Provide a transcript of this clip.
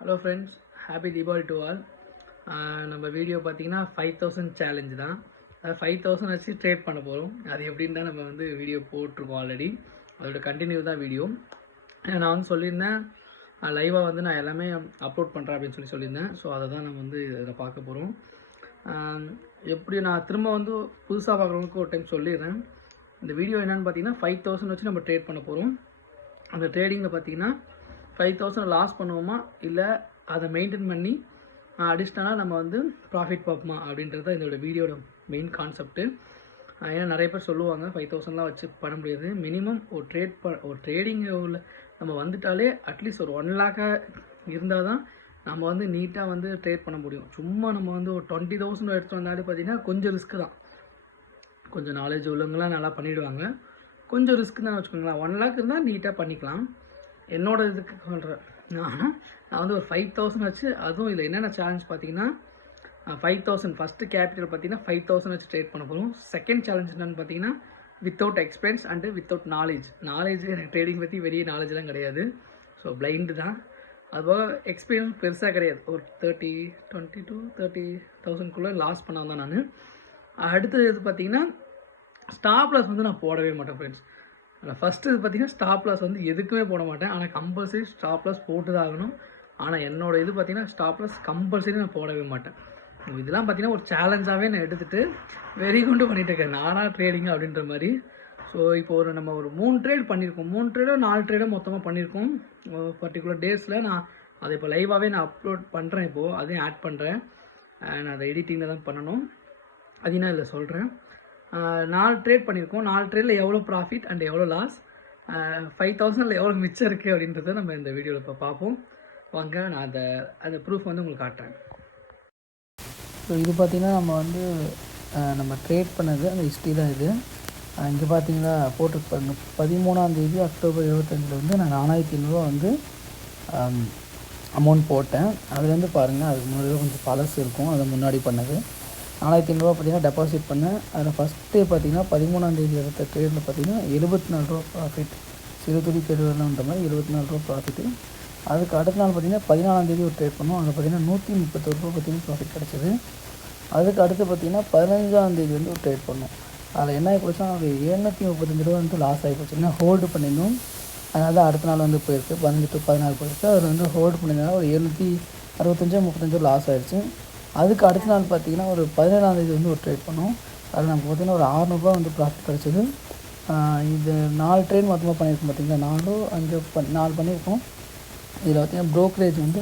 Hello friends, happy Deepavali to all. நம்ம video பார்த்தீங்கன்னா 5000 challenge தான். அதாவது 5000 வச்சு ட்ரேட் பண்ண போகிறோம். அது எப்படின்னு தான் நம்ம வந்து வீடியோ போட்டிருக்கோம் ஆல்ரெடி. அதோட கண்டினியூ தான் வீடியோ. நான் வந்து சொல்லியிருந்தேன் லைவாக வந்து நான் எல்லாமே அப்லோட் பண்ணுறேன் அப்படின்னு சொல்லியிருந்தேன். ஸோ அதை தான் நம்ம வந்து இதில் பார்க்க போகிறோம். எப்படி நான் திரும்ப வந்து புதுசாக பார்க்குறவங்களுக்கு ஒரு டைம் சொல்லிடுறேன். இந்த வீடியோ என்னென்னு பார்த்தீங்கன்னா 5000 வச்சு நம்ம ட்ரேட் பண்ண போகிறோம். அந்த ட்ரேடிங்கில் பார்த்தீங்கன்னா 5000 லாஸ் பண்ணுவோமா, இல்லை அதை மெயின்டைன் பண்ணி அடிஷ்னலாக நம்ம வந்து ப்ராஃபிட் பார்ப்போமா அப்படின்றது தான் இதோட வீடியோட மெயின் கான்செப்ட்டு. ஏன்னா நிறைய பேர் சொல்லுவாங்க 5000லாம் வச்சு பண்ண முடியாது. மினிமம் ஒரு ட்ரேடிங் உள்ள நம்ம வந்துட்டாலே அட்லீஸ்ட் ஒரு 1 lakh இருந்தால் தான் நம்ம வந்து நீட்டாக வந்து ட்ரேட் பண்ண முடியும். சும்மா நம்ம வந்து ஒரு 20,000 எடுத்து வந்தாலே பார்த்திங்கன்னா கொஞ்சம் ரிஸ்க்கு தான். கொஞ்சம் நாலேஜ் உள்ளவங்களாம் நல்லா பண்ணிவிடுவாங்க. கொஞ்சம் ரிஸ்க்கு தான் வச்சுக்கோங்களேன். 1 lakh இருந்தால் நீட்டாக பண்ணிக்கலாம். என்னோட இதுக்கு சொல்கிறேன். நான் வந்து ஒரு 5000 வச்சு, அதுவும் இதில் என்னென்ன சேலஞ்ச் பார்த்தீங்கன்னா 5000 ஃபஸ்ட்டு கேபிட்டல் பார்த்தீங்கன்னா 5000 வச்சு ட்ரேட் பண்ண போகிறோம். செகண்ட் சேலஞ்ச் என்னென்னு பார்த்தீங்கன்னா without expense and without knowledge எனக்கு ட்ரேடிங் பற்றி பெரிய நாலேஜ்லாம் கிடையாது. ஸோ பிளைண்டு தான். அதுபோக எக்ஸ்பீரியன்ஸ் பெருசாக கிடையாது. ஒரு 20 to 30,000 லாஸ் பண்ணால் தான் நான். அடுத்தது இது பார்த்தீங்கன்னா ஸ்டாப் லாஸ் வந்து நான் போடவே மாட்டேன் ஃப்ரெண்ட்ஸ். ஃபஸ்ட்டு இது பார்த்திங்கன்னா ஸ்டாப் லாஸ் வந்து எதுக்குமே போட மாட்டேன். ஆனால் கம்பல்சரி ஸ்டாப் லாஸ் போட்டு தான் ஆகணும். ஆனால் என்னோடய இது பார்த்திங்கன்னா ஸ்டாப் லாஸ் கம்பல்சரி நான் போடவே மாட்டேன். இதெல்லாம் பார்த்திங்கன்னா ஒரு சேலஞ்சாகவே நான் எடுத்துகிட்டு வெறி கொண்டு பண்ணிகிட்டு இருக்கேன். நானாக ட்ரேடிங் அப்படின்ற மாதிரி. ஸோ இப்போ நம்ம ஒரு 3 ட்ரேட் பண்ணியிருக்கோம். 3 ட்ரேடோ 4 ட்ரேடோ மொத்தமாக பண்ணியிருக்கோம் பர்டிகுலர் டேஸில். நான் அதை இப்போ லைவாகவே நான் அப்லோட் பண்ணுறேன். இப்போது அதையும் ஆட் பண்ணுறேன். நான் அதை எடிட்டிங்கில் தான் பண்ணணும். அதையும் நான் இதில் சொல்கிறேன். 4 ட்ரேட் பண்ணியிருக்கோம். 4 ட்ரேடில் எவ்வளோ ப்ராஃபிட் அண்ட் எவ்வளோ லாஸ், 5000 எவ்வளோ மிச்சம் இருக்குது அப்படின்றத நம்ம இந்த வீடியோவில் இப்போ பார்ப்போம். வாங்க, நான் அந்த ப்ரூஃப் வந்து உங்களுக்கு காட்டுறேன். ஸோ இது பார்த்திங்கன்னா நம்ம ட்ரேட் பண்ணது அந்த ஹிஸ்ட்ரி தான் இது. இங்கே பார்த்தீங்கன்னா போட்டுருப்பாங்க 13 அக்டோபர் 2025 வந்து நான் 4500 வந்து அமௌண்ட் போட்டேன். அதுலேருந்து பாருங்கள், அதுக்கு முன்னாடி கொஞ்சம் பழசு இருக்கும். அதை முன்னாடி பண்ணது 4500 பார்த்திங்கன்னா டெபாசிட் பண்ணேன். அதில் ஃபஸ்ட்டு பார்த்திங்கன்னா 13 எடுத்த ட்ரேடில் பார்த்திங்கன்னா 74 ரூபா ப்ராஃபிட். சிறு துளி பெறுவதுன்ற மாதிரி 74 ரூபா ப்ராஃபிட்டு. அதுக்கு அடுத்த நாள் பார்த்திங்கன்னா 14 ஒரு ட்ரேட் பண்ணோம். அதில் பார்த்திங்கன்னா 131 ரூபா பார்த்திங்கன்னா ப்ராஃபிட் கிடச்சிது. அதுக்கு அடுத்து பார்த்திங்கன்னா 15 வந்து ஒரு ட்ரேட் பண்ணோம். அதில் என்ன ஆகி போச்சுன்னா ஒரு 735 ரூபா வந்து லாஸ் ஆகி போச்சு. ஏன்னா ஹோல்டு பண்ணியிருந்தோம். அதனால தான் அடுத்த நாள் வந்து போயிருக்கு. 15 to 16 போயிருக்கு. அதில் வந்து ஹோல்டு பண்ணியிருந்தாலும் ஒரு 765 லாஸ் ஆகிடுச்சு. அதுக்கு அடுத்த நாள் பார்த்திங்கன்னா ஒரு 17 வந்து ஒரு ட்ரேட் பண்ணோம். அதில் நமக்கு பார்த்திங்கன்னா ஒரு 600 ரூபா வந்து ப்ராஃபிட் கிடச்சிது. இது 4 ட்ரேட் மொத்தமாக பண்ணியிருக்கோம். பார்த்திங்கன்னா 4 பண்ணியிருக்கோம். இதில் பார்த்திங்கன்னா ப்ரோக்கரேஜ் வந்து